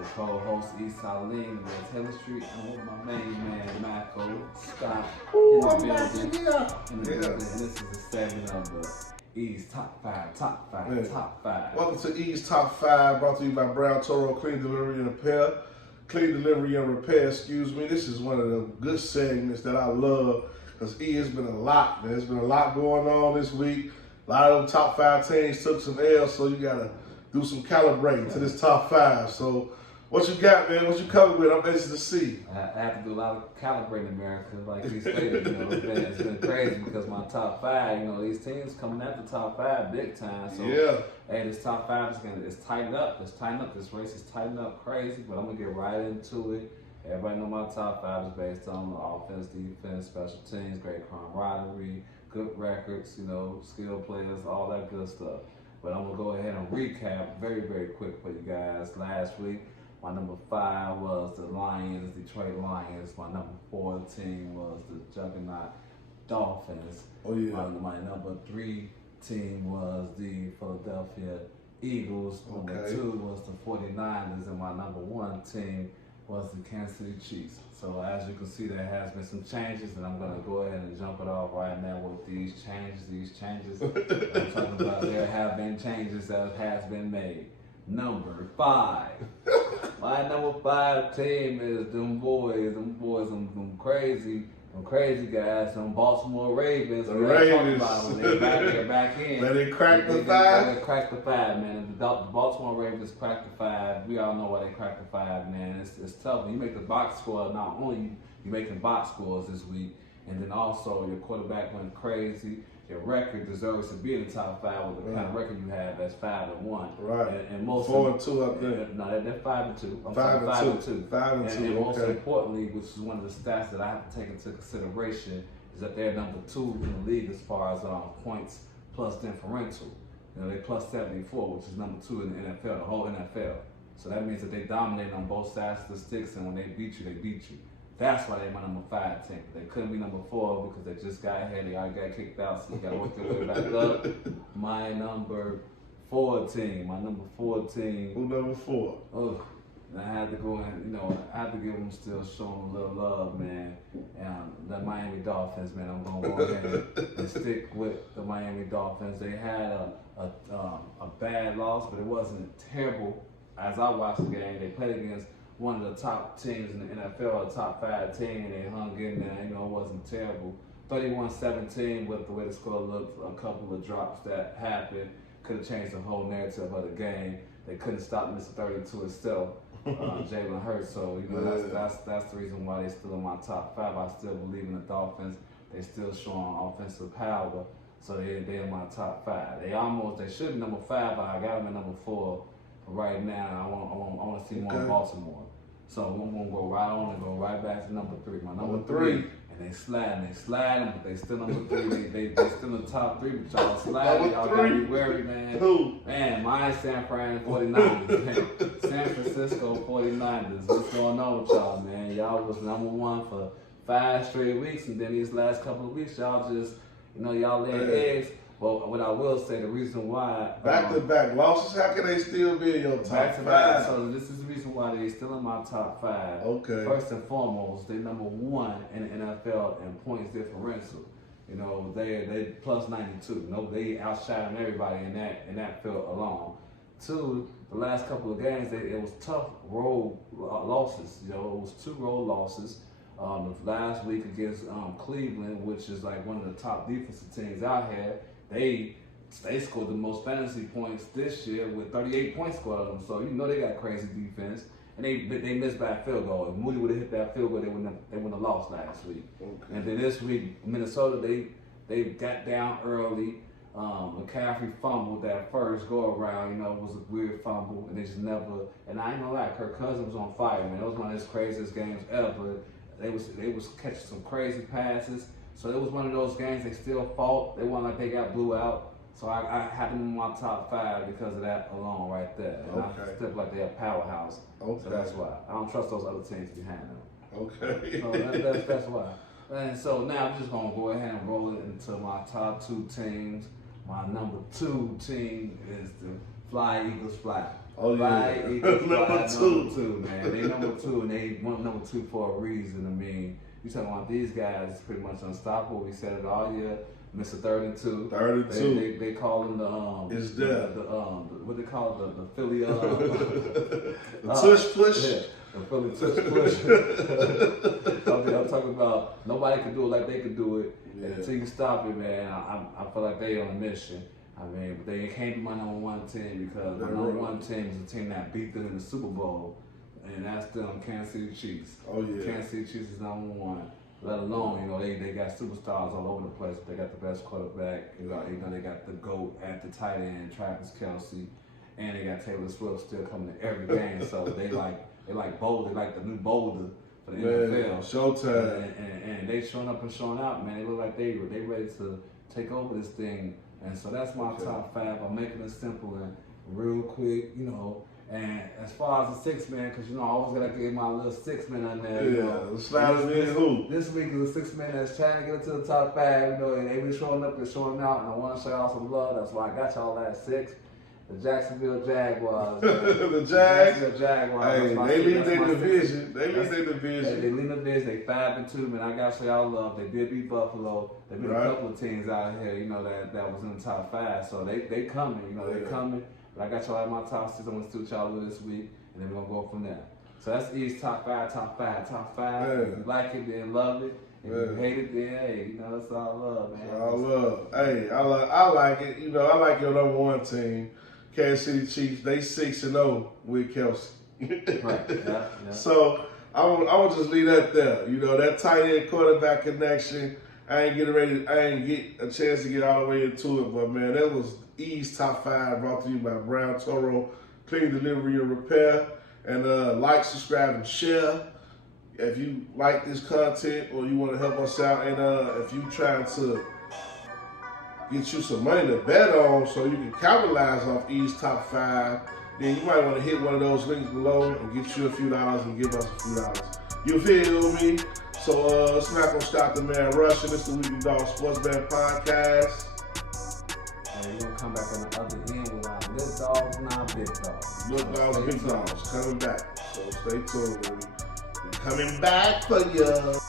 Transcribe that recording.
your co-host East Saline with Taylor Street. I'm with my main man Mako Scott in the building. And this is the segment of the East Top 5. Welcome to East Top 5, brought to you by Brown Toro Clean Delivery and Repair. Clean Delivery and Repair, excuse me. This is one of the good segments that I love because it's been a lot, man. There's been a lot going on this week. A lot of them top 5 teams took some L's, so you got to do some calibrating to this top 5. So what you got, man? What you covered with? I'm anxious to see. I have to do a lot of calibrating, America, like he stated. It's been crazy because my top 5, these teams coming at the top 5 big time. So, hey, this top 5 is tightened up. This race is tightened up crazy, but I'm going to get right into it. Everybody know my top 5 is based on offense, defense, special teams, great camaraderie, good records, skilled players, all that good stuff. But I'm going to go ahead and recap very, very quick for you guys. Last week, my number 5 was the Detroit Lions. My number 4 team was the Juggernaut Dolphins. Oh, yeah. My number 3 team was the Philadelphia Eagles. Number 2 was the 49ers. And my number 1 team was the Kansas City Chiefs. So as you can see, there has been some changes, and I'm going to go ahead and jump it off right now with these changes. I'm talking about there have been changes that has been made. Number 5. My number 5 team is them crazy guys, them Baltimore Ravens. The Ravens. They're back in. Let it crack the 5? They cracked the 5, man. The Baltimore Ravens cracked the 5. We all know why they cracked the 5, man. It's tough. When you make the box score, not only you making box scores this week, and then also your quarterback went crazy. Your record deserves to be in the top 5 with the kind of record you have. That's 5-1. Right. And most 4-2 up there. No, they're 5-2. I'm 5-2. 5-2. And most importantly, which is one of the stats that I have to take into consideration, is that they're number 2 in the league as far as points plus differential. They plus 74, which is number 2 in the NFL, the whole NFL. So that means that they dominate on both sides of the sticks, and when they beat you, they beat you. That's why they're my number 5 team. They couldn't be number 4 because they just got ahead. They already got kicked out, so you got to work their way back up. My number 4 team. Who number 4? Oh, I had to go in. I had to give them still showing a little love, man. And the Miami Dolphins, man. I'm gonna go ahead and stick with the Miami Dolphins. They had a bad loss, but it wasn't terrible. As I watched the game, they played against one of the top teams in the NFL, a top 5 team, and they hung in there. It wasn't terrible. 31-17 with the way the score looked, a couple of drops that happened could have changed the whole narrative of the game. They couldn't stop Mr. 32 itself, Jalen Hurts. So that's the reason why they're still in my top 5. I still believe in the Dolphins. They still showing offensive power, so they're in my top 5. They should be number 5, but I got them at number 4. Right now, I want to see more Baltimore. So I'm going to go right on and go right back to number 3. My number 3, and they slide them, but they still number 3. They still in the top 3, but y'all slide. Y'all got to be wary, man. Who? Man, mine's San Fran 49ers. San Francisco 49ers. What's going on with y'all, man? Y'all was number 1 for 5 straight weeks, and then these last couple of weeks, y'all just, y'all laid eggs. Well, what I will say, the reason why... Back-to-back losses, how can they still be in your top 5? So this is the reason why they're still in my top 5. Okay. First and foremost, they're number 1 in the NFL in points differential. They plus 92. They outshined everybody in that field alone. 2, the last couple of games, it was tough road losses. It was 2 road losses. The last week against Cleveland, which is like one of the top defensive teams out here, they scored the most fantasy points this year with 38 points scored on them. So they got crazy defense, and they missed by a field goal. If Moody would have hit that field goal, they wouldn't have lost last week. Okay. And then this week, Minnesota, they got down early. McCaffrey fumbled that first go around. It was a weird fumble, and they just never. And I ain't gonna lie, Kirk Cousins was on fire, man. It was one of his craziest games ever. They was catching some crazy passes. So it was one of those games they still fought. They weren't like they got blew out. So I had them in my top 5 because of that alone right there. And I feel like they're a powerhouse. Okay. So that's why. I don't trust those other teams behind them. Okay. So that's why. And so now I'm just going to go ahead and roll it into my top 2 teams. My number 2 team is the Fly Eagles Fly. Oh, Fly yeah. Eagles Fly. Number two. Man. They number 2, and they want number 2 for a reason. I mean, you talking about these guys pretty much unstoppable. We said it all year. Mr. 3rd and 2. 3rd and 2. They call them the It's there. what they call the Philly the tush push. Yeah, the Philly tush push. I'm talking about nobody can do it like they can do it. Yeah. And until you stop it, man, I feel like they on a mission. I mean, but they can't be my number 1 team because my number 1 team is a team that beat them in the Super Bowl, and that's them Kansas City Chiefs. Oh yeah. Kansas City Chiefs is number 1. Let alone, they got superstars all over the place. They got the best quarterback. They got the GOAT at the tight end, Travis Kelce, and they got Taylor Swift still coming to every game. So they like Boulder, they like the new Boulder for the NFL. Showtime. And they showing up and showing out, man. They look like they ready to take over this thing. And so that's my top 5. I'm making it simple and real quick, And as far as the 6-man, because I always gotta get my little 6-man on there. Yeah, slide it in who? This week is a 6-man that's trying to get into the top 5. And they been showing up and showing out. And I want to show y'all some love. That's why I got y'all at 6. The Jacksonville Jaguars. The Jags. The Jaguars. Hey, they lead their division. They lead their division. They lead the division. They 5 and 2, man. I gotta show y'all love. They did beat Buffalo. They beat a couple of teams out here, that was in the top 5. So they coming. They coming. But I got y'all at my top 6. I'm gonna see what y'all do this week, and then we're gonna go from there. So that's East top 5. If you like it, then love it. If you hate it, then hey, it's all love, man. It's all love. Hey, I like it. I like your number 1 team, Kansas City Chiefs. They 6-0 with Kelce. Right. Yeah. So I will just leave that there. That tight end quarterback connection. I ain't get a chance to get all the way into it, but man, that was E's top 5 brought to you by Brown Toro Clean Delivery and Repair. And like, subscribe, and share. If you like this content or you want to help us out, and if you trying to get you some money to bet on so you can capitalize off E's top 5, then you might want to hit one of those links below and get you a few dollars and give us a few dollars. You feel me? So it's not gonna stop the man rushing. It's the FanDuel Sportsbook podcast. And we're gonna come back on the other end with our little dogs and our big dogs. Little dogs, big dogs coming back. So stay tuned, baby. We're coming back for you.